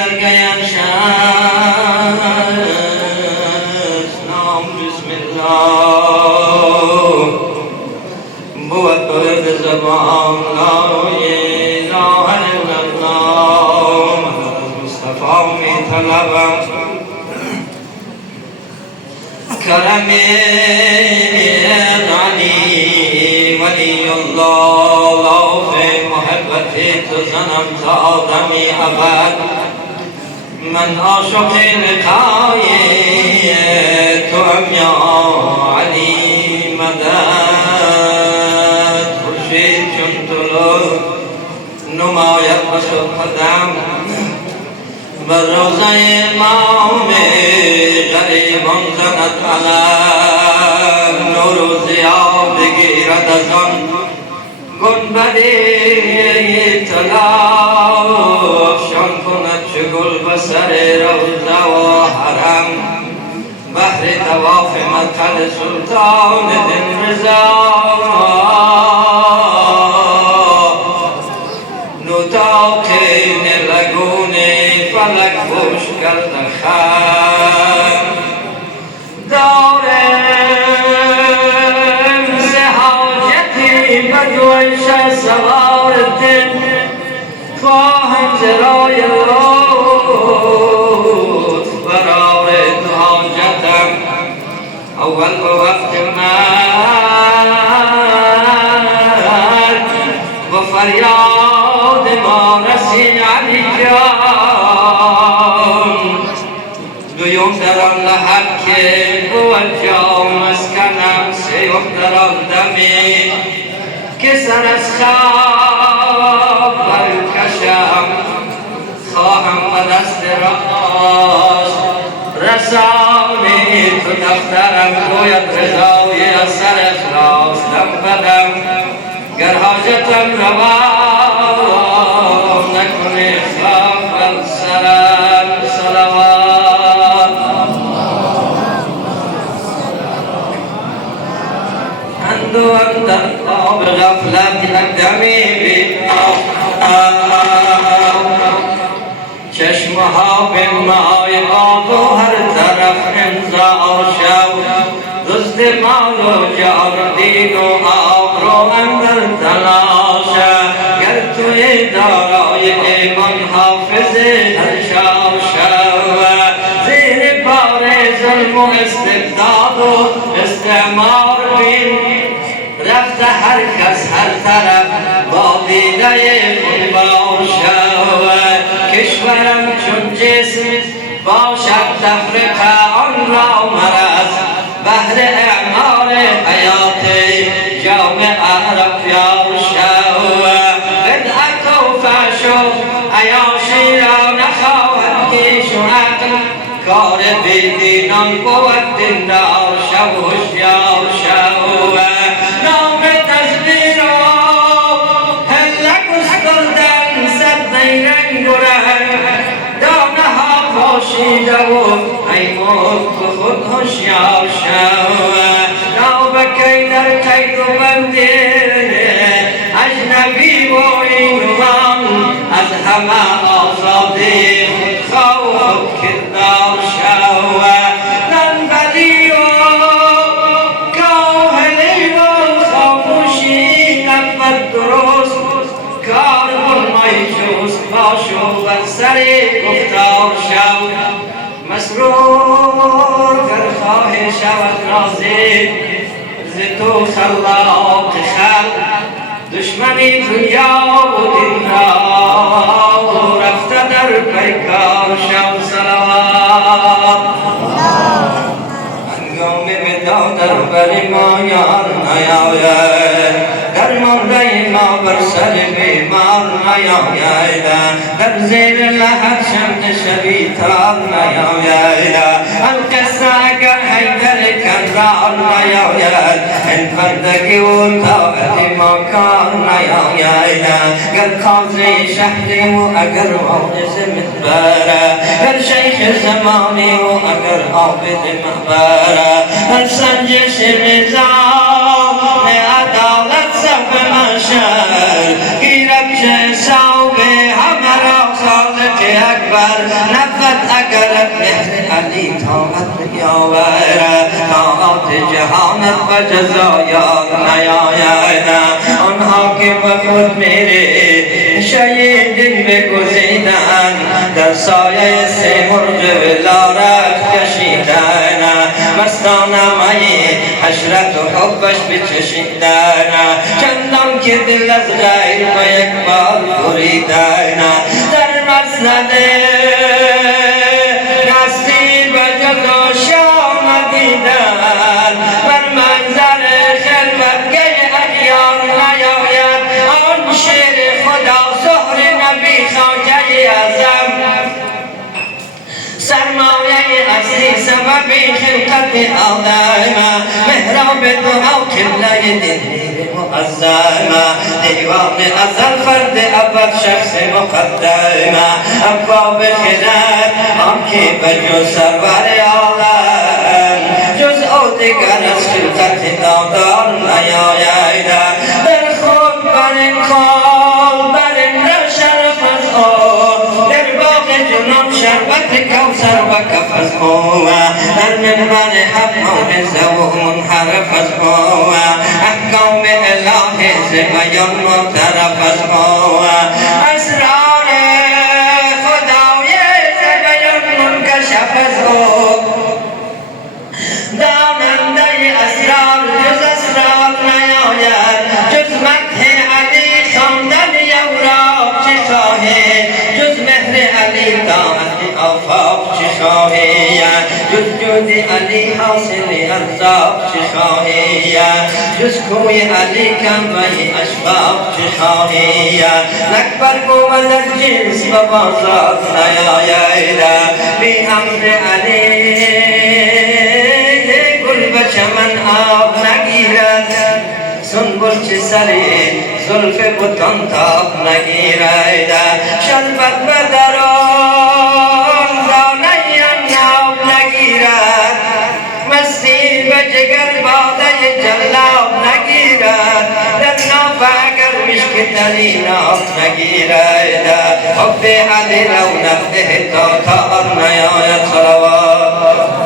درگاهم شست نام بسم الله بود برد زبان لا اله الا الله مصطفی می طلبم کرم علی ولی الله لاف محبت تو زنم تا آدمی ابد من عاشق لقای تو هم یا علی مدد خورشید چون طلوع نماید بشد قدم بر روزه امام غریبان زند علم نور و ضیا بگیرد از آن گنبد طلا افشان کند چو گل به سر روضه و حرم بهر طواف مدخل سلطان دین رضا نطاقین لگون فلک پوش کرده خم دارم ز حاجتی بدویش سوار دل خواهم ز رای لطف برای تو حاجتم اول به وقت مرگ و فریاد ما رسی علی جان دویم در آن لحظه که بود جا مسکنم سیوم در آن دمی که سر از خواب برکشم خواهم به دست راست رسانی تو دفترم گوید رضای از سر اخلاص دم بدم گر حاجتم روا نکنی خواب السلام صلوات اندو اندر آب غفلت دمی چشمها به مای آب و هر طرف امضا شو دست مال و جان دین و آبرو اندر تلاشه گر توی دارای ایمان حافظ هر شام شو زیر بار ظلم و استبداد و استعمار بین رفت هر کس هر طرف با دیده خونبار شود کشورم چون جسم باشد تفرقه آن را مرز بهر اعمار حیات جامعه رفیار شود بدعت و فحش و عیاشی را نخواهد کیش و عقل کار بیدینان بود دیندار شو هشیار شود نام تزویر و هلک استردن صد نیرنگ و رنگ دانه ها پاشیده و ایمون که خود هشیار شود نوبکی در قید و بندی اجنبی و اینوان از همه آزادی خودخواه و خودکردار شود ننبلی و کاهلی و خاموشی نبود درست کار برمای جست باشو بر سری گفتار شو مسرور گر خواهی شود راضی ز تو خلاق خلق دشمنی دنیا و دین را رفته در پیکار شو صلوات هنگام وداع در بر ما یار نیاید درمانده ما بر سر بیمار نیاید در زیر لحد شمع شبی تار نیاید القصه اگر حیدر کرار نیاید این پردگی و طاعت ما کار نیاید گر قاضی شهری و اگر مونس مدبره گر شیخ زمانی و اگر عابد محبره هر سنجش نظام عدالت صف محشر گیرد چه صوب همه را خالق اکبر نفت اگر مهر علی طاقت بیاورد طاقت جهانت و جزایات نیاید آنها که به خود میره شهید بگزیدن در سایه سیمرغ ولارت کشیدن مستانه مایی حشرت و حبش بچشیدن چندان که دل از غیر به یک بار بریدن در مسند نصیب جز شام دیدن بر منظر خلوتگه اغیار نیاید آن شیر خدا سهر نبی خواجه اعظم سرمایه اصلی سبب خلقت آدم محراب دعا قبله دین معظم دیوان ازل فرد ابد شخص مقدم ابواب خرد آنکه بجز سرور عالم جز او دیگر از خلقت نادار نیاید در خود برین کال برین در شرف از خود در باغ جنان شربت کوثر و کف از خود در منبر حق موعظه و منحرف از خود احکام الهی ز بیان مطرف از خود اسرار خدای ز بیان منکشف از خود داننده اسرار جز اسرار نیاید جز مدح علی خواندن یوراب چه خواهی جز مهر علی طاعت آفاق چه خواهی جز جود علی حاصل ارزاق چه خواهی جز کوی علی کنوی اشباق چه خواهی نکبر بود از جنس و بازار نیاید بی امر علی گل به چمن آب نگیرد سنبل چه سری زلف بتان تاب نگیرد شربت به دران دانه ناب نگیرد مستی به جگر باده جلاب نگیرد در ناف اگر مشک تری ناب نگیرد حب علی رونق ده تا تار نیاید صلوات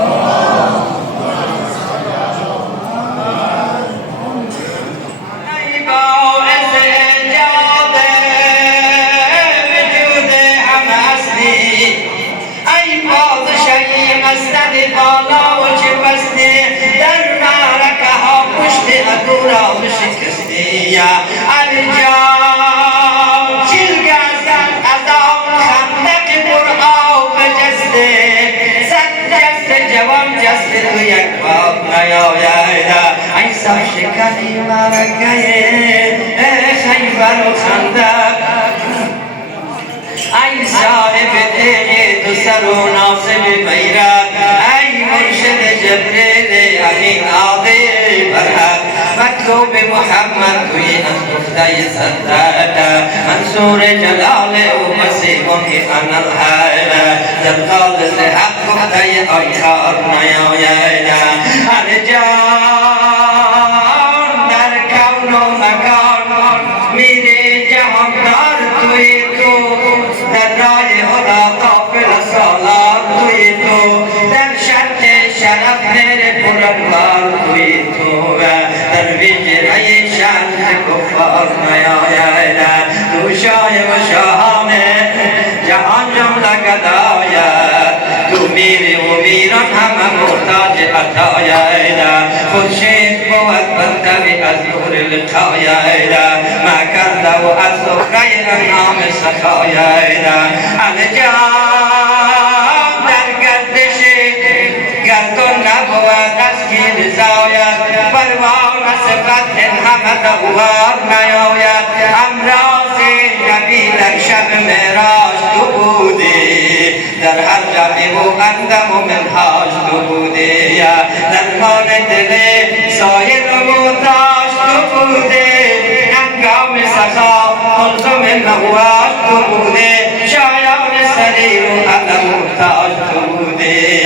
بالا و چه بستی در معرکه ها پشت عدو را بشکستی علی جان چیلگردن از آن خندق برآب بجسته صد جست جوان جست تو یک باب نیاید ای شکنی معرکه خیبر و خندق ای صاحب تیغ دو سر و ناصب بیرق ای مرشد جبریل امین عادل برحق مطلوب محمد توی از گفته صدق منصور جلال و مسیحون که انا الحق در خالص حق گفته آیار نیاید هر جان در کون و مکان میره جهاندار توی تو در راه خدا قافل سالار توی تو در شرط شرف میره پرانوار توی تو در ویجره شرط کفار نیاید تو شاه و شاهان جهان جمله گداید تو میری و میران همه محتاج عطاید خورشید بود برتری از نور لقاید ما کرده و از سفره انعام سخاید الجان در گردش گردون نبود از کی رضایت پروانه صفت همه دوار نیاید امراض نبی در شب معراج تو بودی در هر جمعی و اندم و منهاج تو بودی درمان دل سایر و محتاج تو بودی انگام سخا ملزم مهواج تو بودی شایان سریر و علم محتاج تو بودی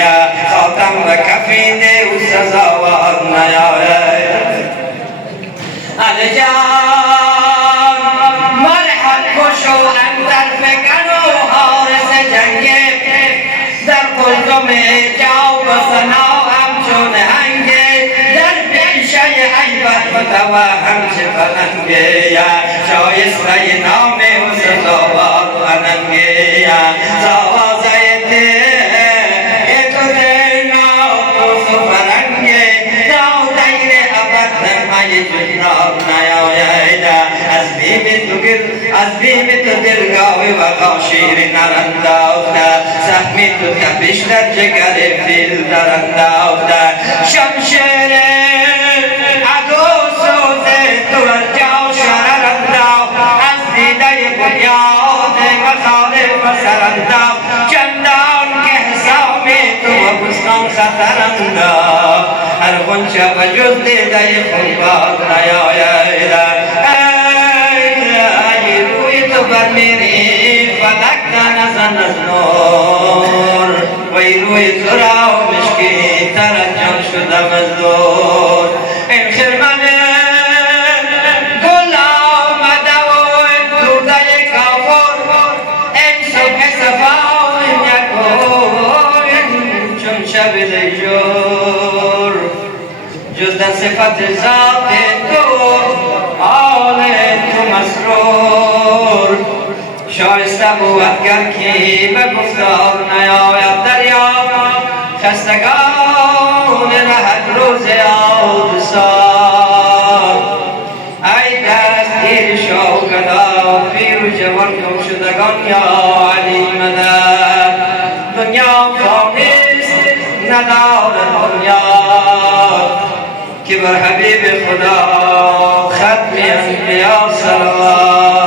خاتم و کفیده و سزاوار نیاید الجان مرحب کشو اندر فکن و حارس جنگ فتوى همچ پلنگه شایسته نام و سزاوار اننگه زوازه ته تو دل ناکوس و فرنگه ناو دیر ابد نمای جناب نیاید از بیم تو دلگاوی و غاشیر نرنداخته زخمی تو تپش در جگر فیل درنداخته شمشیر عدو سوزه تو ارجاو شررنداخت از دیده بنیاد مخالف سرنداخت چندان که حسامی تو و بستان خطرنداخت هر غنچه و جز دیده خونبار نیاید برمیری فلک نزن از نور وی روی زرا و مشکی ترجم شدم از دور این خرمن گل آمده و این توده کافر این صبح صفا و این یکوین چون شب لیجور جز در صفت ذات تو آل تو مسرور شایسته بود گر کی به گفتار نیاید دریا خستگان رهد روز آبسار ای دستگیر شوکدا پیر و جوان گم شدگان یا علی مدد دنیا فانیست ندارد دنیا که بر حبیب خدا ختم انبیا صلوات